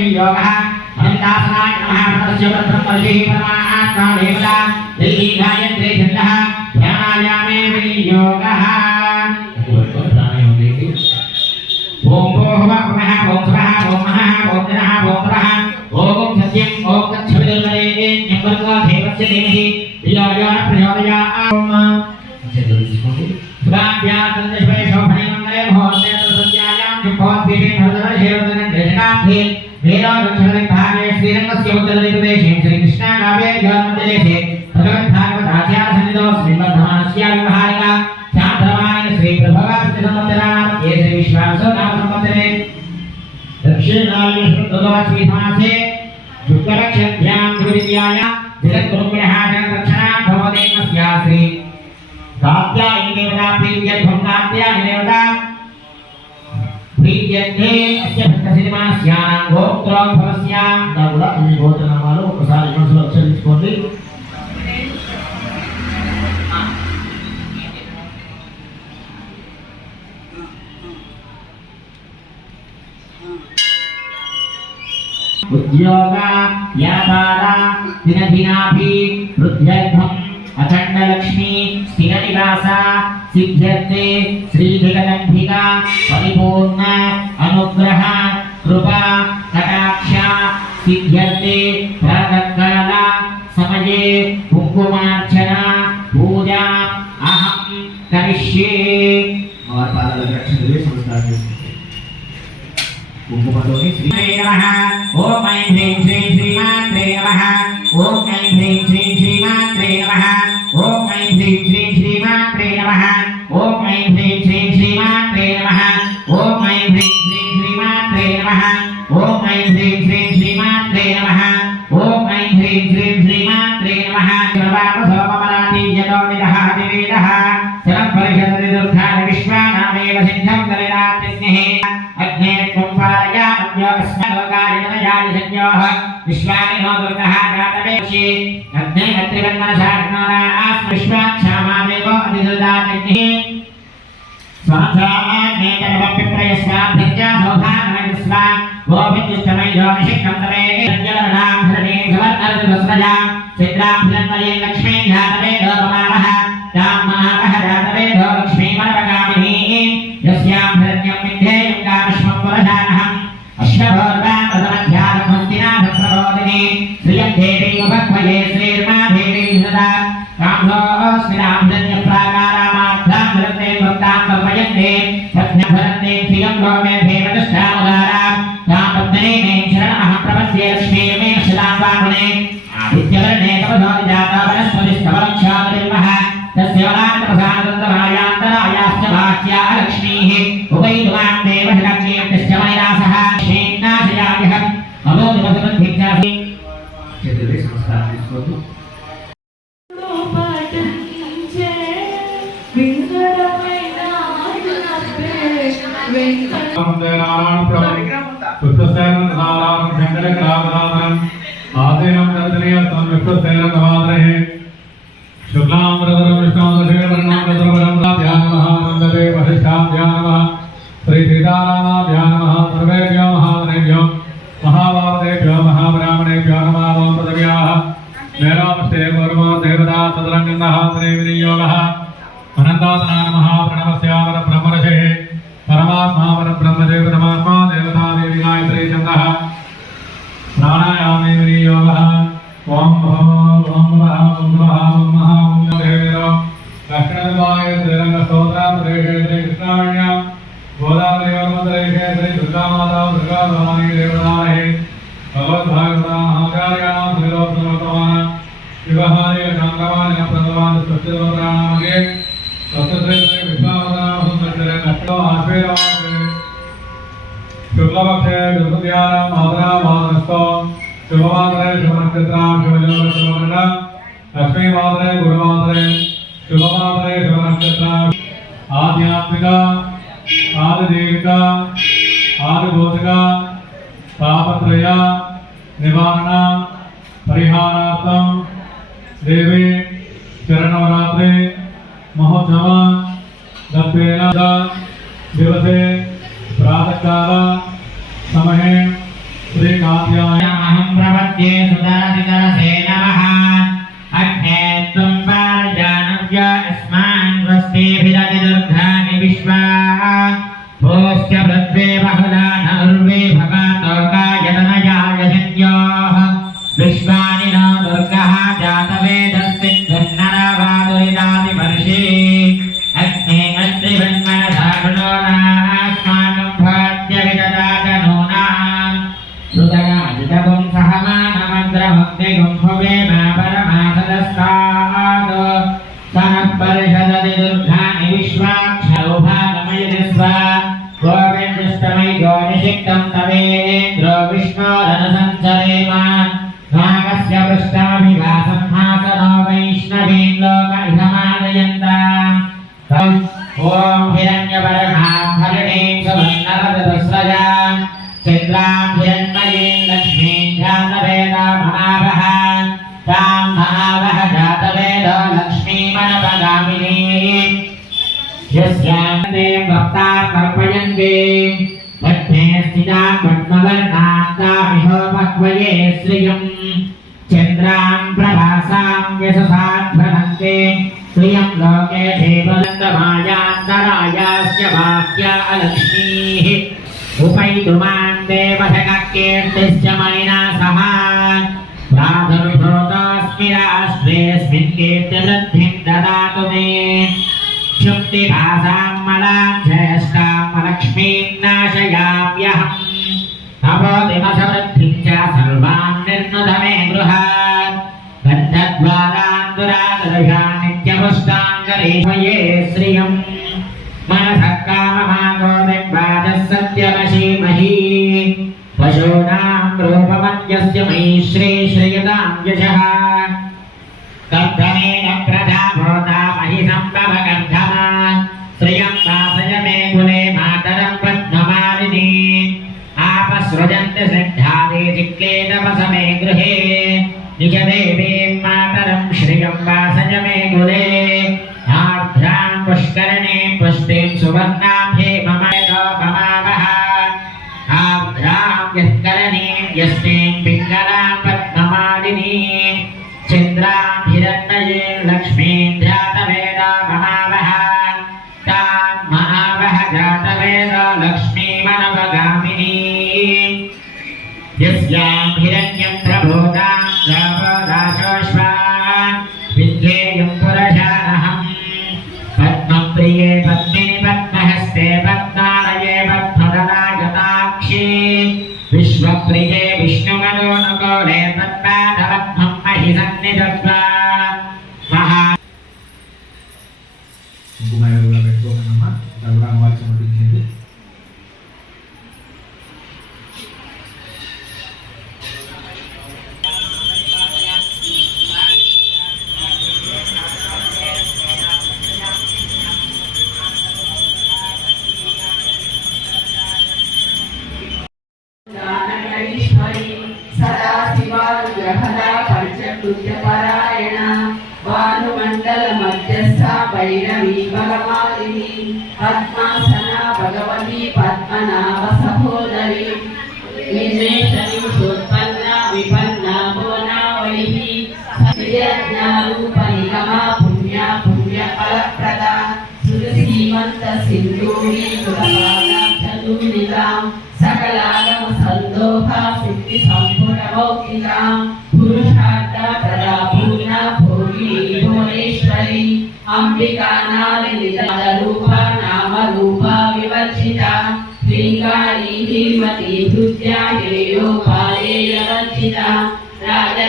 विनियोगः अनन्तासनाय नमः तस्य ब्रह्मर्षिः परमात्मा देवता देवी गायत्री छन्दः ध्यानायामे विनियोगः ओम भोः पुनः ओम स्वः ओम महः ओम जनः ओम परः ओम सत्यं ओम तच्छविदुर्वरे यम्बर्गो देवस्य देवहि धियो यो न प्रचोदयात् ओम सुराभ्यातन्दश्वे शोभने मङ्गले मुहूर्ते तत्सत्यायां शुभोद्भिः भरतवर्षेवदनन्दशकाब्धे वेदोदक्षिणदिग्भागे श्रीरङ्गस्य उत्तरदिग्प्रदेशे श्रीकृष्णाकाव्यज्ञानमन्दिरेशे भगवद्भागवताचार्यसन्निधौ श्रीमद्भगवानस्य व्यवहारिका शान्तरमाणेन श्रीप्रभवास्तिसंवत्सराणां ये श्रीविश्वासो नाम संवत्सरे दक्षिणायनश्रुतोऽस्मिन्मासे शुक्लपक्षभ्यां द्वितीयायां जगद्गुरुभ्यः जगद्रक्षणां भवदेवस्य श्री कात्यायनी देवता प्रीत्यर्थं कात्यायनी देवता प्रीत्यर्थे अस्य भक्तसिद्धिमानस्यानां गोत्रोद्भवस्य दौड़ ఈ గోత్రనామాలు ఒకసారి మనసులో ఉచ్చరించుకోండి. उद्योग व्यापार दिनदिनाभि वृद्ध्यर्थम अखंड लक्ष्मी स्थिर निवास सिद्ध्यर्थे श्री जगदम्बिका परिपूर्ण अनुग्रह कृपा कटाक्ष सिद्ध्यर्थे प्रातःकाल समये कुंकुमार्चना पूजा अहम करिष्ये और पादल रक्षण संस्कार कुंकुमतोनि श्री नमः ओम ऐं ह्रीं श्रीं श्रीमात्रे नमः ओम ऐं ह्रीं श्रीं श्रीमात्रे नमः ओम ऐं ह्रीं श्रीं श्रीमात्रे नमः ओम ऐं ह्रीं श्रीं श्रीमात्रे नमः ओम ऐं ह्रीं श्रीं श्रीमात्रे नमः ओम ऐं ह्रीं श्रीं श्रीमात्रे नमः ओम ऐं ह्रीं श्रीं श्रीमात्रे नमः सर्वापसोममराति यतो निदहाति वेदः सर्वपरिषदति दुर्गानि विश्वानामेव सिद्धं कलिरात्रिज्ञः अग्ने कुंभारया अद्योस्मलोकाय नमयाय सज्ञोः विश्वानि नो दुर्गः जातवेक्षि अग्ने अत्रिवन्मनसाग्नोरा आस्म विश्वाक्षामादेवो अधिदुदातिज्ञः स्वाध्याये परमपिप्रयस्वाभ्यज्ञा सौभानमयस्वा गोभित्युष्टमयो निषिक्तं तवे जलनां धरणे सवर्णर्दुस्मजा चित्राभिलन्मये लक्ष्मी जातवे दोपमावः दाममावः जातवे दो लक्ष्मी मनपगामिनी यस्यां धरण्यं विद्धेयं कामश्मं पुरशानहम् अश्वभोर्वां तदमध्यात्मस्तिनाथप्रबोधिनी श्रियं देवी उपक्वये श्रीर्मा देवी सदा काम्भोऽस्मिनां धन्यप्राकारामार्थां धरन्ते भक्तां कल्पयन्ते प्रज्ञाधरन्ते श्रियं लोके देवदष्टामुदारां तां पद्मने मे शरणमहं प्रपद्ये लक्ष्मी मे शिलां वामने आदित्यवर्णे तपसोऽति जाता वनस्पतिस्तवलक्षादिर्मः तस्य वनान्तप्रसादन्तमायान्तरायाश्च भाष्या लक्ष्मीः उपैतुमां देवशलक्ष्मीयन्तश्च मणिरासः क्षेन्नाशयायः अमोदिवसमद्भिक्षासि चतुर्वे संस्कार తీసుకోదు शुक्लांबरधरं विष्णुवर्णं ध्यानमहानन्दे वसिष्ठां ध्यानमः श्री सीतारामाभ्यां नमः सर्वेभ्यो महामुनेभ्यो महाभारतेभ्यो महाब्राह्मणेभ्यो नमः ओम पदव्याः वेदामस्ते पूर्वो देवता तदरङ्गन्नः श्री विनियोगः अनन्तासना नमः प्रणवस्यावर ब्रह्मर्षेः परमात्मा परब्रह्मदेव परमात्मा देवता देवी गायत्री छन्दः प्राणायामे विनियोगः ओम भव ओम वः ओम वः ओम महा ओम देवेरो लक्ष्मणवाय श्रीरंग स्तोत्रं श्री कृष्णाण्य गोदावरी वर्मदेशे श्री दुर्गा माता दुर्गा भवानी देवताये भगवद्भागवता आचार्याणां श्रीलोकसमर्पमान शिवहारी शांतवान प्रभवान सत्यवराणागे सत्यश्री विश्वावतानां सुंदरे नष्टो आश्वेरवान् शुक्लपक्षे विभूत्यानां मातरा मातरस्तो शुभमात्रे शुभनक्षत्रां शुभयोग शुभगण लक्ष्मी मात्रे गुरुमात्रे शुभमात्रे शुभनक्षत्रां आध्यात्मिक आदिदेविक आदिभौतिक तापत्रय निवारण परिहारार्थं देवी शरणवरात्रि महोत्सव दत्तेन दिवसे प्रातःकाल समये श्री कात्याय अहं प्रपद्ये सुदर्शितरसे नमः अग्ने त्वं पारजानव्य अस्मान् स्वस्तिभिरतिदुर्गाणि विश्वा भोश्च पृथ्वे बहुला नर्वे भगातोकायतनयाय शन्योः विश्वानि नो दुर्गः जातवेदस्सिद्धन्नरवादुरितादिवर्षे अग्ने अत्रिवन्मनधारुणो नास्माकं भात्यविददातनूनाम् सुदगाजितगुं सहमानमग्रभक्तिगुं भुवेम परमासदस्तात् सनः परिषदति दुर्गाणि विश्वाक्षौभागमयति स्व गोविन्दष्टमयि गोनिषिक्तं तवेन्द्रो विष्णोरनसञ्चरेम नागस्य पृष्ठमभिवासं हासनो वैष्णवीं लोकहितमादयन्ताम् ॐ हिरण्यवर्णां हरिणीं सुवर्णरजतस्रजां चन्द्रां हिरण्मयीं लक्ष्मीं जातवेदो महावः तां महावः जातवेदो लक्ष्मीमनपगामिनीं यस्यां ते भक्ताः कर्पयन्ति मध्ये स्थितां पद्मवर्णां तामिहोपक्वये श्रियम् चन्द्रां प्रभासां यशसाध्वनन्ते श्रियं लोके देवलन्दमायान्तरायास्य वाक्या अलक्ष्मीः उपैतुमां देवशककीर्तिश्च मणिना सह प्रादुर्भूतोऽस्मि राष्ट्रेऽस्मिन् कीर्तिवृद्धिं ददातु मे क्षुप्तिभासां मलां ज्येष्ठां लक्ष्मीं नाशयाम्यहम् अवोदिमसवृद्धिं च सर्वां निर्नुद मे गृहात् गन्धद्वारान्तुरादर्शा नित्यपुष्टाङ्गरीमये श्रियम् मनसः काममागोदिग्वाचः सत्यमशीमहि पशूनां रूपमन्यस्य मयि श्रीश्रियतां यशः कर्धनेन प्रजाभूता महि सम्भवकर्धमा श्रियं वासय मे कुले मातरं पद्ममालिनी आपसृजन्ति सिद्धादि चिक्लेदवस मे गृहे निजदेवीं मातरं श्रियं वासय मे कुले आर्द्रां पुष्करणे पुष्टिं सुवर्णां हेममयलोकमावः आर्द्रां यत्करणीं यष्टिं पिङ्गलां पद्ममालिनीं चन्द्रां हिरण्मयीं लक्ष्मीं जातवेदो महावः तां महावः जातवेदो लक्ष्मीमनवगामिनीं यस्यां हिरण्यं प्रभूतां प्रभोदाशोऽश्वान् विद्येयं पुरशानहम् पद्मप्रिये पद्मिनि पद्महस्ते पद्मालये पद्मदलायताक्षी विश्वप्रिये विष्णुमनोनुकूले पद्माधपद्मं महि सन्निधत्वा महा కుంకుమయలుగా పెట్టుకోకనమ్మా దర్గా వారి సమర్పించింది परायण भानुमंडल मध्यस्थ भैरवी बलमालिनी पद्मासना भगवती पद्मनाभ सहोदरी विघ्नेश्वरी सोत्पन्ना विपन्ना भुवनावलिः सत्यज्ञारूप निगमा पुण्या पुण्यफलप्रदा सुरसीमन्त सिन्दूरी तुलभागाक्षदूनिकां सकलागम सन्दोहा सिद्धि सम्पूर्णमौक्तिकां पुरुषार्थ प्रदा पूर्णा भोगी भुवनेश्वरी अंबिका नालिनी रूपा नाम रूपा विवर्जिता श्रींगारी धीमती हृद्या हेयोपादेय वर्जिता राजा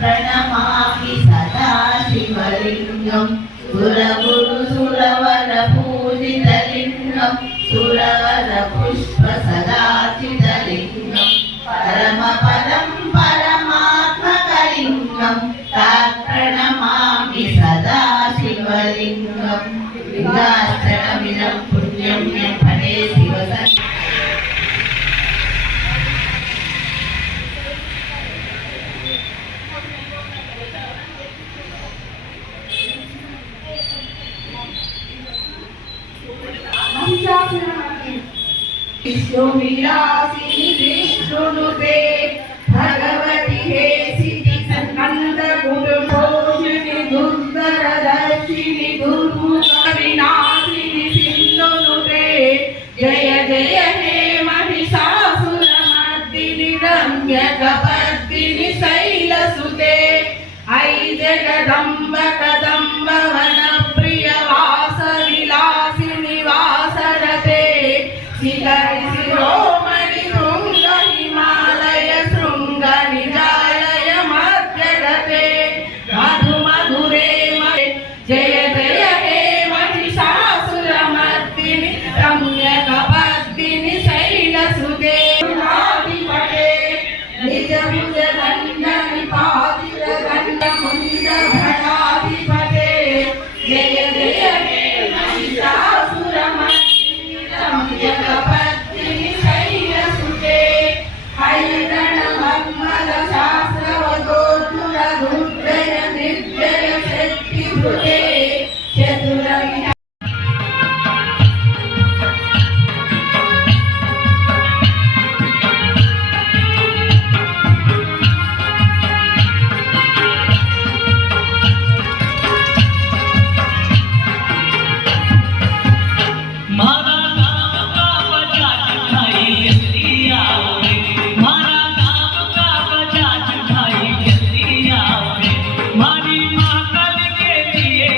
प्रणमामि सदा शिवलिङ्गं सुरगुरु सुरवर पूजितलिङ्गं सुरवर पुष्प सदाचितलिङ्गं परमपदं परमात्मकलिङ्गं तत्प्रणमामि युगाष्टकमिदं पुण्यं यं फले शिवसन् विष्णुविलासिनि विष्णुनुते भगवति हे सिद्धि स्कंद गुरुभोषिणि दुर्धरदर्शिनि दुर्मुखविनाशिनि सिन्धुनुते जय जय हे महिषासुरमर्दिनि रम्यकपर्दिनि शैलसुते ऐ जगदम्ब कदम्ब वनप्रिय वासविलासिनि वासरते शिखरि शिरोमणि शृंग हिमालय शृंग निजालय मध्यगते मधु मधुरे जय जय हे महिषासुरमर्दिनि रम्यकपर्दिनि शैलसुते नाधिपते निज भुज दण्ड निपातित दण्ड मुण्ड भटाधिपते जय जय हे महिषासुरमर्दिनि रम्यकपर्दिनि शैलसुते हैरण मन्मद शास्त्रवतोऽतुर दुर्जय निर्जय शक्तिभृते चतुर मारी महाकाल के लिए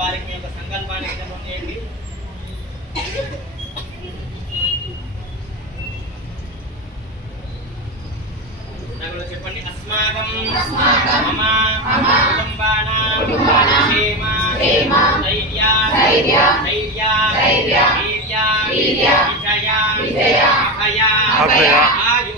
వారికి మీ యొక్క సంకల్పాన్ని విధం చేయండి. నగలు చెప్పండి. అస్మాకం మమ కుటుంబానాం క్షేమ ధైర్య వీర్య విజయ అభయ ఆయు